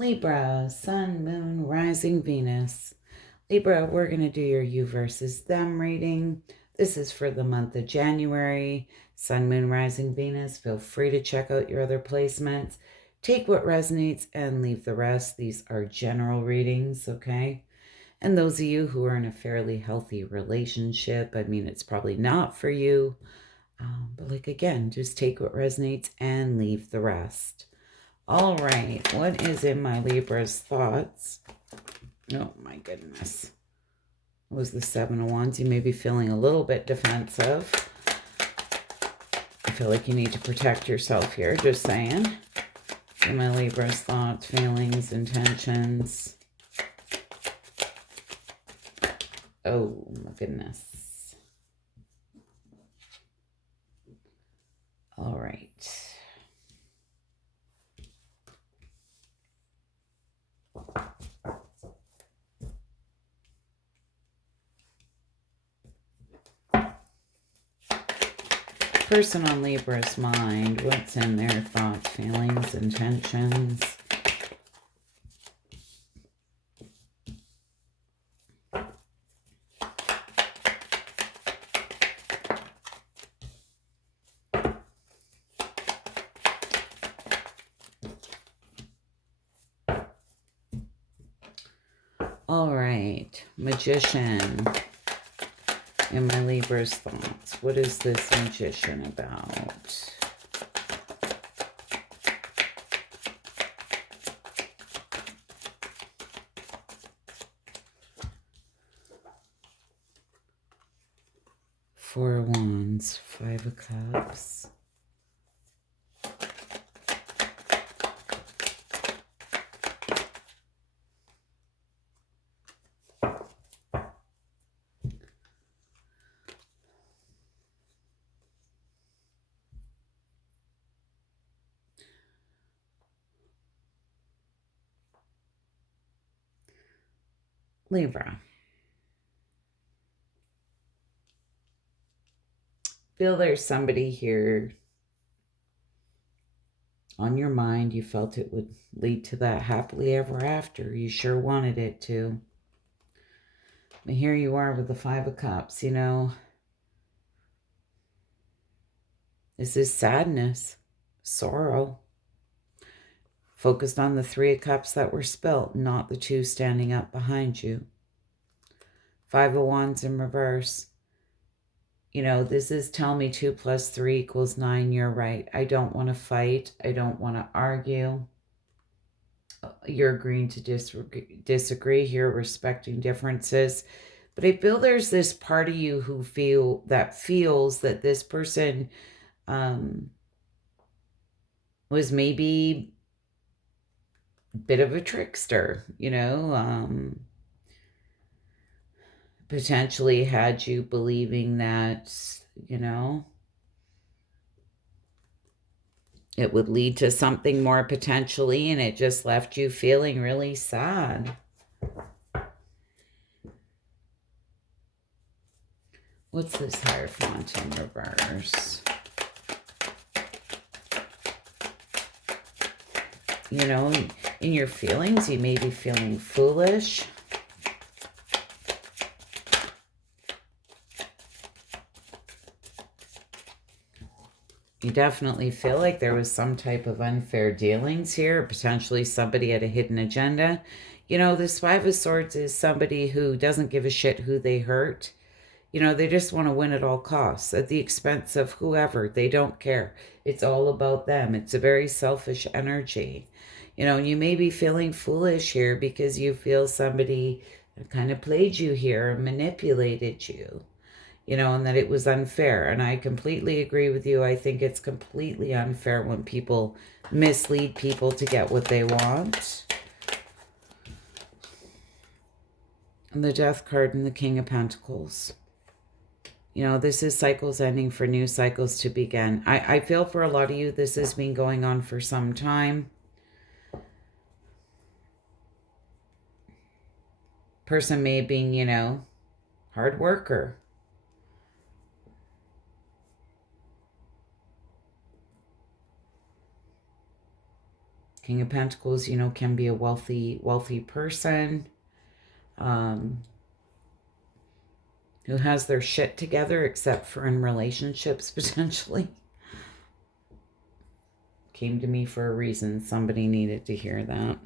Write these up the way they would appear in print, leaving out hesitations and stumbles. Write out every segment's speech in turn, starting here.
Libra, Sun, Moon, Rising, Venus. Libra, we're going to do your you versus them reading. This is for the month of January. Sun, Moon, Rising, Venus. Feel free to check out your other placements. Take what resonates and leave the rest. These are general readings, okay? And those of you who are in a fairly healthy relationship, I mean, it's probably not for you. But like, again, just take what resonates and leave the rest. All right, what is in my Libra's thoughts? Oh my goodness. It was the Seven of Wands. You may be feeling a little bit defensive. I feel like you need to protect yourself here, just saying. In my Libra's thoughts, feelings, intentions. Oh my goodness. All right. Person on Libra's mind, what's in their thoughts, feelings, intentions? All right, Magician. In my Libra's thoughts, what is this Magician about? Four of Wands, Five of Cups. Libra. Feel there's somebody here on your mind. You felt it would lead to that happily ever after. You sure wanted it to. But here you are with the Five of Cups, you know. This is sadness, sorrow. Focused on the Three of Cups that were spilt, not the two standing up behind you. Five of Wands in reverse. You know, this is tell me 2 + 3 = 9. You're right. I don't want to fight. I don't want to argue. You're agreeing to disagree here, respecting differences. But I feel there's this part of you who feels that this person was maybe a bit of a trickster, you know, potentially had you believing that, you know, it would lead to something more potentially, and it just left you feeling really sad. What's this Hierophant in reverse? You know, in your feelings, you may be feeling foolish. You definitely feel like there was some type of unfair dealings here. Potentially somebody had a hidden agenda. You know, this Five of Swords is somebody who doesn't give a shit who they hurt. You know, they just want to win at all costs, at the expense of whoever. They don't care. It's all about them. It's a very selfish energy. You know, you may be feeling foolish here because you feel somebody kind of played you here and manipulated you. You know, and that it was unfair. And I completely agree with you. I think it's completely unfair when people mislead people to get what they want. And the Death card and the King of Pentacles. You know, this is cycles ending for new cycles to begin. I feel for a lot of you, this has been going on for some time. Person may have been, you know, hard worker. King of Pentacles, you know, can be a wealthy person who has their shit together, except for in relationships, potentially. Came to me for a reason. Somebody needed to hear that.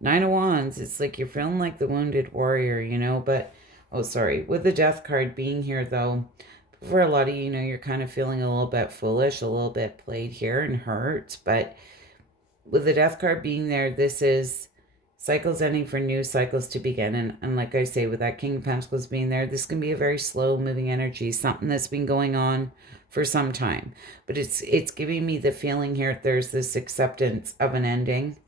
Nine of Wands, it's like you're feeling like the wounded warrior, you know, but, oh, sorry, with the Death card being here, though, for a lot of you, you know, you're kind of feeling a little bit foolish, a little bit played here and hurt, but with the Death card being there, this is cycles ending for new cycles to begin, and like I say, with that King of Pentacles being there, this can be a very slow-moving energy, something that's been going on for some time, but it's giving me the feeling here there's this acceptance of an ending.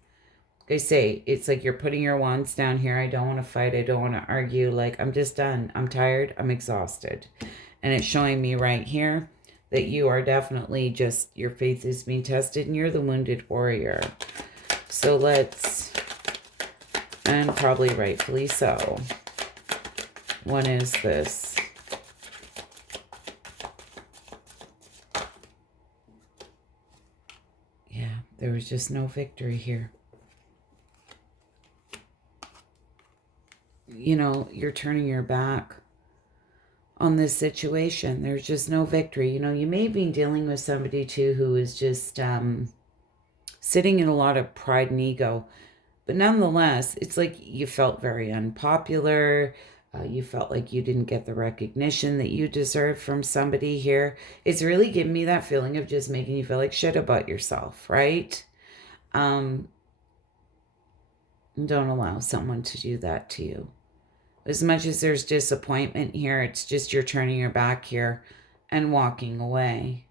Like I say, it's like you're putting your wands down here. I don't want to fight. I don't want to argue. Like, I'm just done. I'm tired. I'm exhausted. And it's showing me right here that you are definitely just, your faith is being tested and you're the wounded warrior. So let's, and probably rightfully so. What is this? Yeah, there was just no victory here. You know, you're turning your back on this situation. There's just no victory. You know, you may be dealing with somebody too who is just sitting in a lot of pride and ego. But nonetheless, it's like you felt very unpopular. You felt like you didn't get the recognition that you deserve from somebody here. It's really giving me that feeling of just making you feel like shit about yourself, right? Don't allow someone to do that to you. As much as there's disappointment here, it's just you're turning your back here and walking away.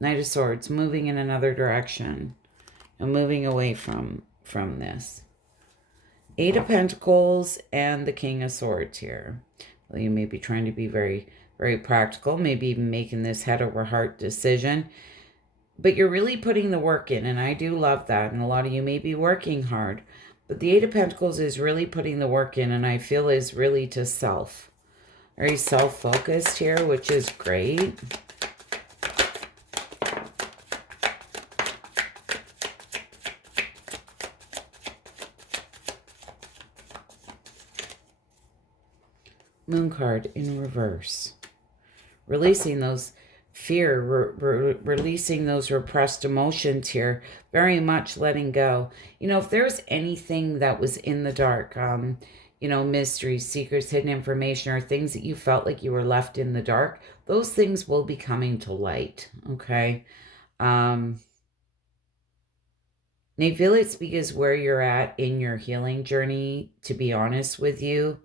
Knight of Swords, moving in another direction and moving away from this. Eight of Pentacles and the King of Swords here. Well, you may be trying to be very, very practical, maybe even making this head over heart decision. But you're really putting the work in, and I do love that. And a lot of you may be working hard. But the Eight of Pentacles is really putting the work in, and I feel is really to self. Very self-focused here, which is great. Moon card in reverse. Releasing those fear, releasing those repressed emotions here, very much letting go. You know, if there's anything that was in the dark, you know, mysteries, secrets, hidden information, or things that you felt like you were left in the dark, those things will be coming to light, okay? I feel it's because where you're at in your healing journey, to be honest with you,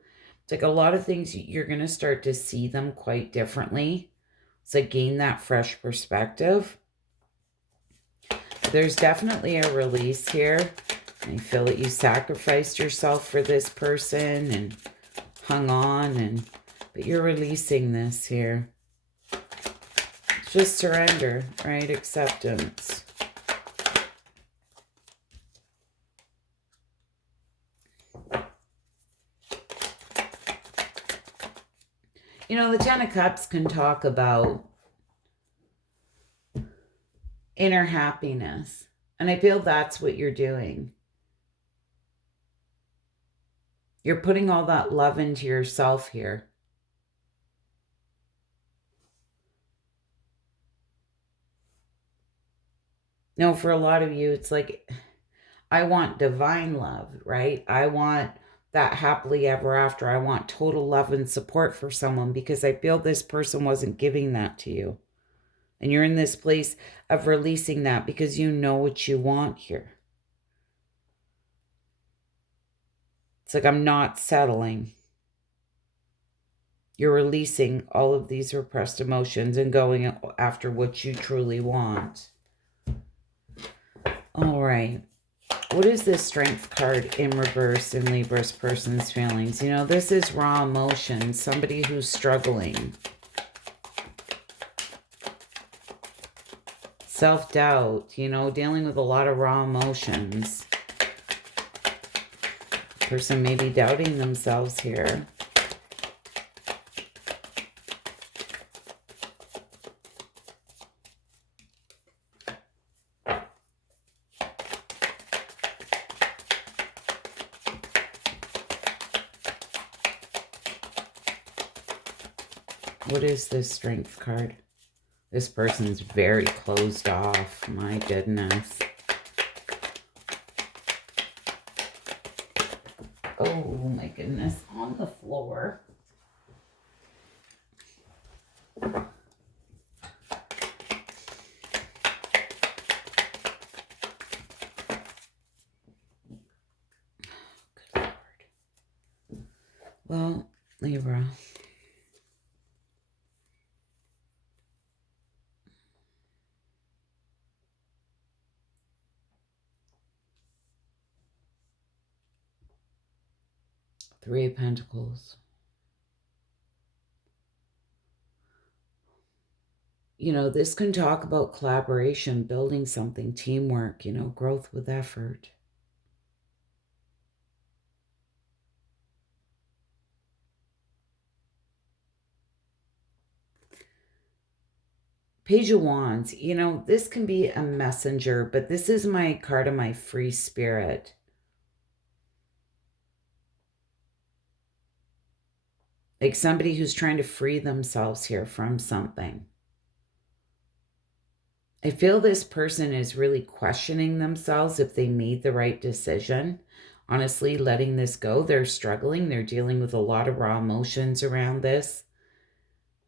it's like a lot of things, you're going to start to see them quite differently. So gain that fresh perspective. There's definitely a release here. I feel that you sacrificed yourself for this person and hung on, but you're releasing this here. It's just surrender, right? Acceptance. You know, the Ten of Cups can talk about inner happiness. And I feel that's what you're doing. You're putting all that love into yourself here. No, for a lot of you, it's like, I want divine love, right? I want that happily ever after. I want total love and support for someone because I feel this person wasn't giving that to you. And you're in this place of releasing that because you know what you want here. It's like, I'm not settling. You're releasing all of these repressed emotions and going after what you truly want. All right. What is this Strength card in reverse in Libra's person's feelings? You know, this is raw emotion, somebody who's struggling. Self-doubt, you know, dealing with a lot of raw emotions. Person may be doubting themselves here. What is this Strength card? This person's very closed off. My goodness. Oh my goodness. On the floor. Good Lord. Well, Libra. Three of Pentacles. You know, this can talk about collaboration, building something, teamwork, you know, growth with effort. Page of Wands, you know, this can be a messenger, but this is my card of my free spirit. Like somebody who's trying to free themselves here from something. I feel this person is really questioning themselves if they made the right decision. Honestly, letting this go. They're struggling. They're dealing with a lot of raw emotions around this.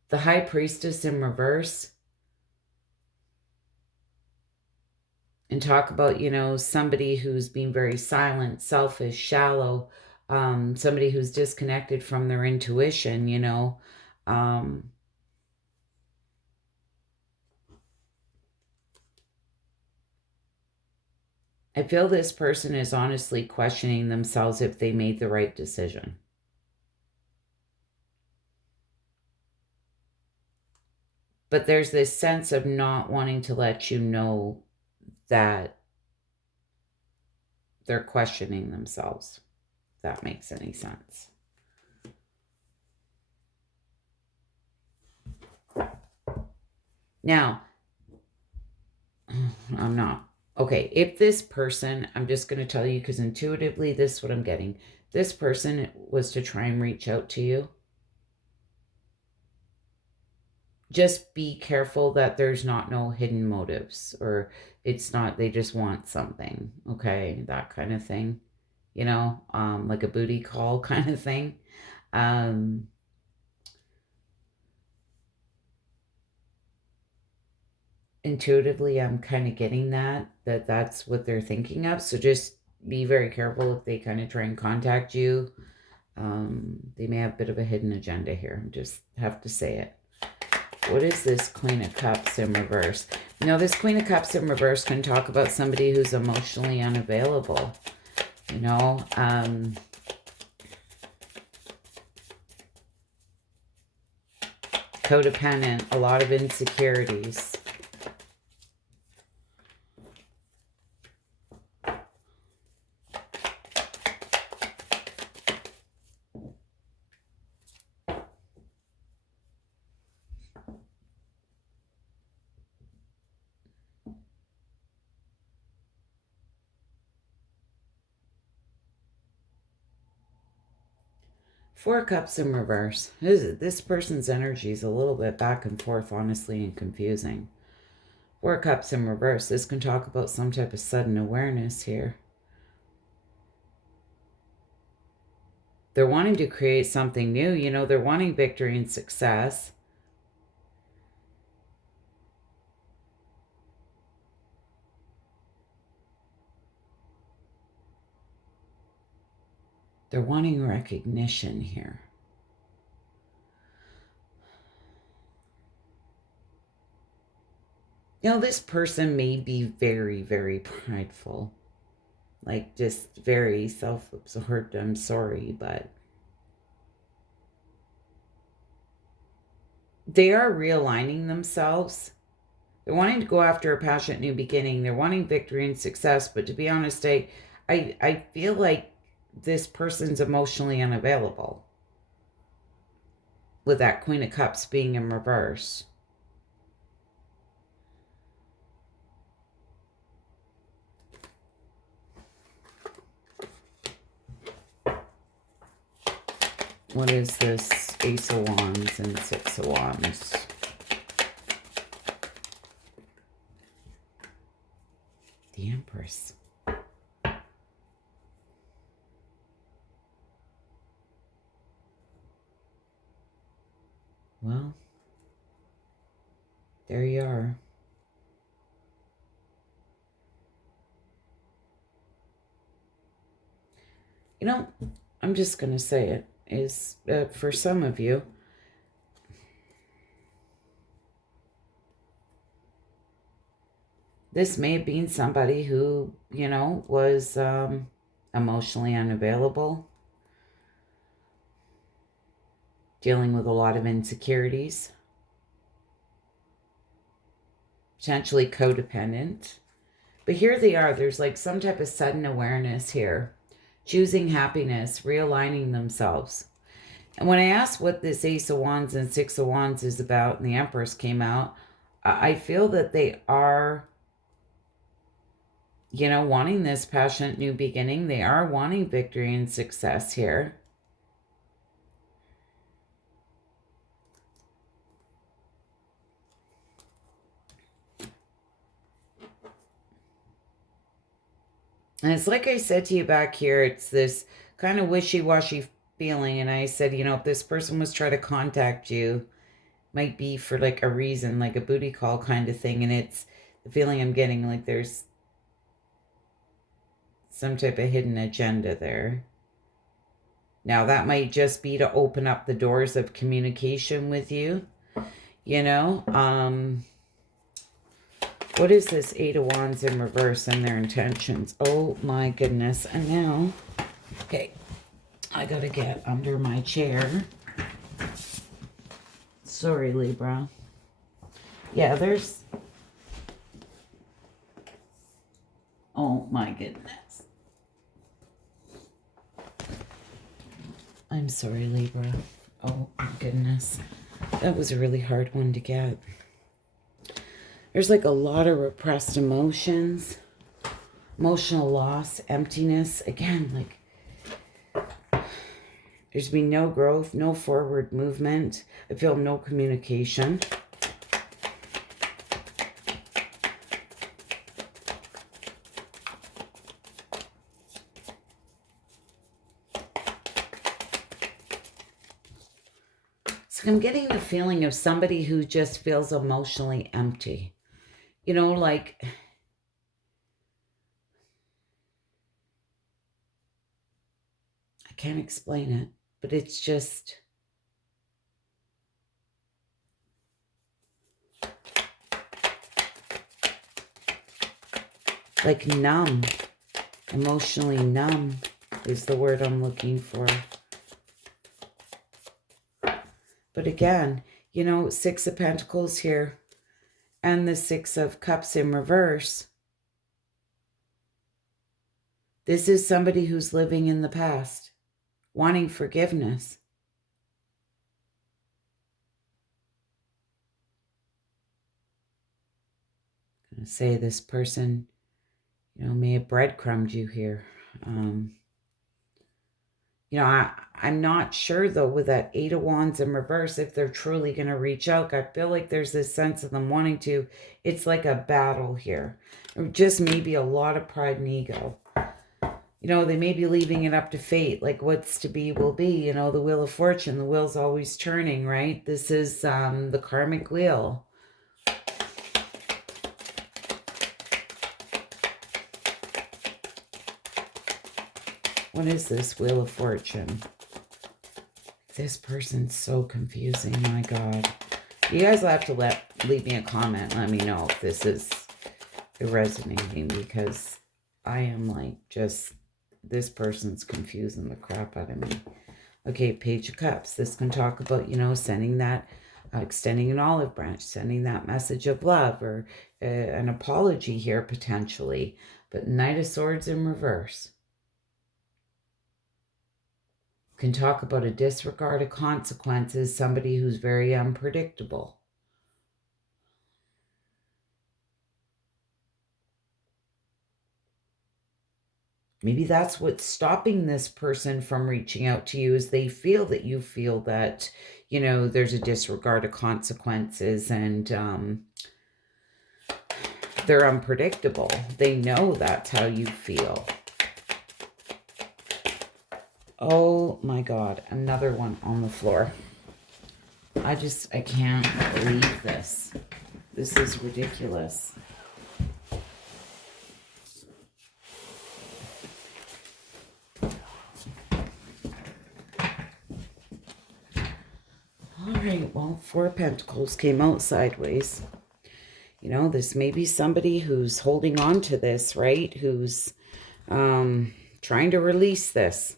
The High Priestess in reverse. And talk about, you know, somebody who's being very silent, selfish, shallow, somebody who's disconnected from their intuition, you know. I feel this person is honestly questioning themselves if they made the right decision. But there's this sense of not wanting to let you know that they're questioning themselves, if that makes any sense. Now, I'm not. Okay, if this person, I'm just going to tell you because intuitively this is what I'm getting. This person was to try and reach out to you. Just be careful that there's not no hidden motives or it's not, they just want something. Okay, that kind of thing. You know, like a booty call kind of thing. Intuitively, I'm kind of getting that's what they're thinking of. So just be very careful if they kind of try and contact you. They may have a bit of a hidden agenda here. Just have to say it. What is this Queen of Cups in reverse? Now, this Queen of Cups in reverse can talk about somebody who's emotionally unavailable. You know, codependent, a lot of insecurities. Four Cups in reverse. This person's energy is a little bit back and forth, honestly, and confusing. Four Cups in reverse. This can talk about some type of sudden awareness here. They're wanting to create something new. You know, they're wanting victory and success. They're wanting recognition here. You know, this person may be very, very prideful. Like, just very self-absorbed. I'm sorry, but they are realigning themselves. They're wanting to go after a passionate new beginning. They're wanting victory and success. But to be honest, I feel like this person's emotionally unavailable. With that Queen of Cups being in reverse. What is this Ace of Wands and Six of Wands? The Empress. Well, there you are. You know, I'm just going to say it is, for some of you, this may have been somebody who, you know, was emotionally unavailable, dealing with a lot of insecurities, potentially codependent. But here they are. There's like some type of sudden awareness here, choosing happiness, realigning themselves. And when I asked what this Ace of Wands and Six of Wands is about, and the Empress came out, I feel that they are, you know, wanting this passionate new beginning. They are wanting victory and success here. And it's like I said to you back here, it's this kind of wishy-washy feeling. And I said, you know, if this person was trying to contact you, might be for like a reason, like a booty call kind of thing. And it's the feeling I'm getting like there's some type of hidden agenda there. Now, that might just be to open up the doors of communication with you, you know. What is this Eight of Wands in reverse and their intentions? Oh, my goodness. And now, okay, I got to get under my chair. Sorry, Libra. Yeah, there's... Oh, my goodness. I'm sorry, Libra. Oh, my goodness. That was a really hard one to get. There's like a lot of repressed emotions, emotional loss, emptiness. Again, like there's been no growth, no forward movement. I feel no communication. So I'm getting the feeling of somebody who just feels emotionally empty. You know, like... I can't explain it, but it's just... like numb. Emotionally numb is the word I'm looking for. But again, you know, Six of Pentacles here and the Six of Cups in reverse. This is somebody who's living in the past, wanting forgiveness. I'm going to say this person, you know, may have breadcrumbed you here. You know, I'm not sure, though, with that Eight of Wands in reverse, if they're truly going to reach out. I feel like there's this sense of them wanting to. It's like a battle here. Or just maybe a lot of pride and ego. You know, they may be leaving it up to fate. Like, what's to be will be. You know, the Wheel of Fortune. The wheel's always turning, right? This is the karmic wheel. What is this Wheel of Fortune? This person's so confusing, my God. You guys will have to leave me a comment and let me know if this is resonating, because I am like just, this person's confusing the crap out of me. Okay, Page of Cups. This can talk about, you know, sending that, extending an olive branch, sending that message of love, or an apology here potentially. But Knight of Swords in reverse can talk about a disregard of consequences, somebody who's very unpredictable. Maybe that's what's stopping this person from reaching out to you, is they feel that you feel that, you know, there's a disregard of consequences, and they're unpredictable. They know that's how you feel. Oh my God, another one on the floor. I can't believe this. This is ridiculous. All right, well, Four of Pentacles came out sideways. You know, this may be somebody who's holding on to this, right? Who's trying to release this.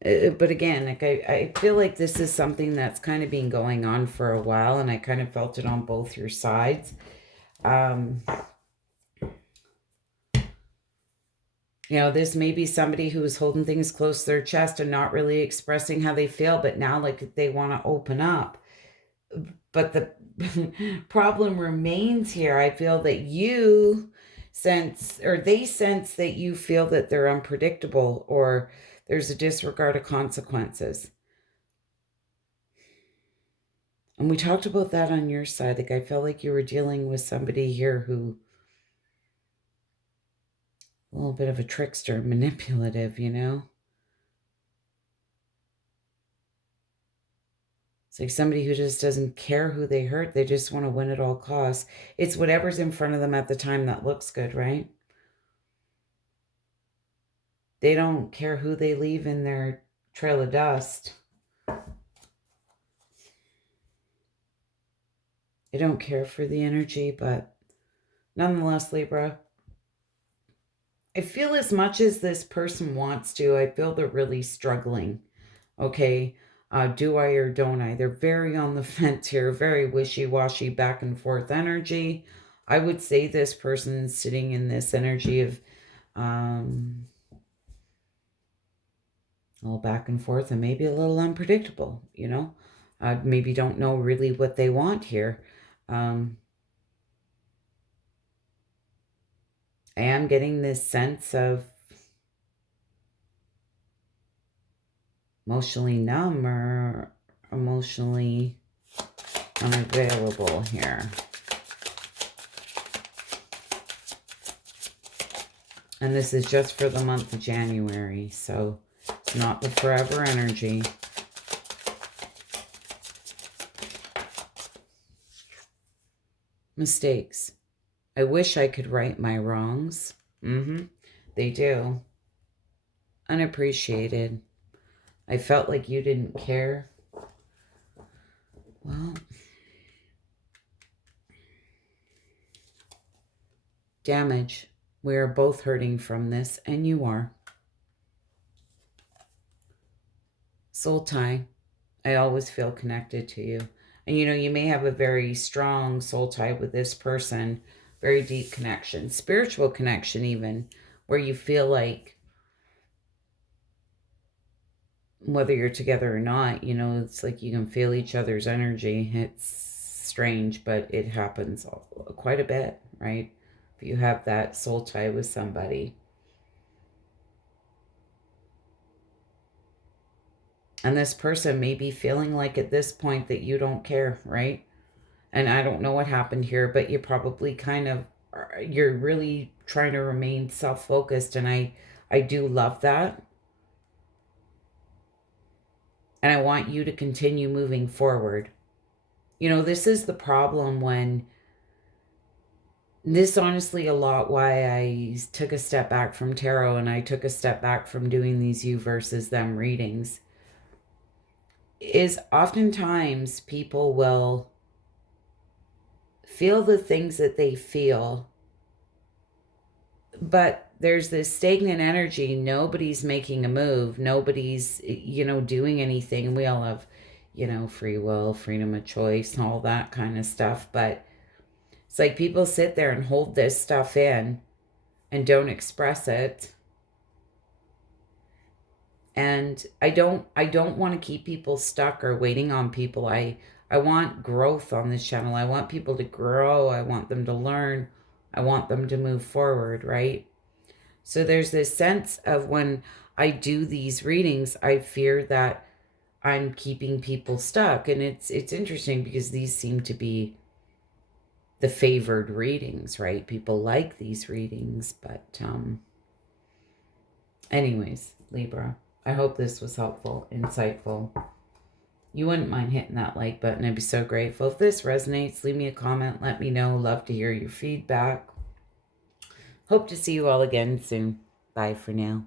But again, like I feel like this is something that's kind of been going on for a while, and I kind of felt it on both your sides. You know, this may be somebody who is holding things close to their chest and not really expressing how they feel, but now like they want to open up. But the problem remains here. I feel that you sense, or they sense, that you feel that they're unpredictable, or there's a disregard of consequences. And we talked about that on your side. Like I felt like you were dealing with somebody here who, a little bit of a trickster, manipulative, you know? It's like somebody who just doesn't care who they hurt. They just want to win at all costs. It's whatever's in front of them at the time that looks good, right? They don't care who they leave in their trail of dust. They don't care for the energy, but nonetheless, Libra, I feel as much as this person wants to, I feel they're really struggling. Okay, do I or don't I? They're very on the fence here, very wishy-washy, back and forth energy. I would say this person is sitting in this energy of all back and forth, and maybe a little unpredictable, you know? Maybe don't know really what they want here. I am getting this sense of emotionally numb or emotionally unavailable here. And this is just for the month of January, so it's not the forever energy. Mistakes. I wish I could right my wrongs. They do. Unappreciated. I felt like you didn't care. Well, damage. We are both hurting from this, and you are. Soul tie. I always feel connected to you. And you know, you may have a very strong soul tie with this person, very deep connection, spiritual connection even, where you feel like, whether you're together or not, you know, it's like you can feel each other's energy. It's strange, but it happens quite a bit, right? If you have that soul tie with somebody. And this person may be feeling like at this point that you don't care, right? And I don't know what happened here, but you probably kind of, you're really trying to remain self-focused. And I do love that. And I want you to continue moving forward. You know, this is the problem when, this honestly a lot why I took a step back from tarot, and I took a step back from doing these you versus them readings, is oftentimes people will feel the things that they feel, but there's this stagnant energy. Nobody's making a move. Nobody's, you know, doing anything. We all have, you know, free will, freedom of choice, and all that kind of stuff. But it's like people sit there and hold this stuff in and don't express it. And I don't want to keep people stuck or waiting on people. I want growth on this channel. I want people to grow. I want them to learn. I want them to move forward, right? So there's this sense of when I do these readings, I fear that I'm keeping people stuck. And it's interesting because these seem to be the favored readings, right? People like these readings, but anyways, Libra, I hope this was helpful, insightful. You wouldn't mind hitting that like button. I'd be so grateful. If this resonates, leave me a comment. Let me know. Love to hear your feedback. Hope to see you all again soon. Bye for now.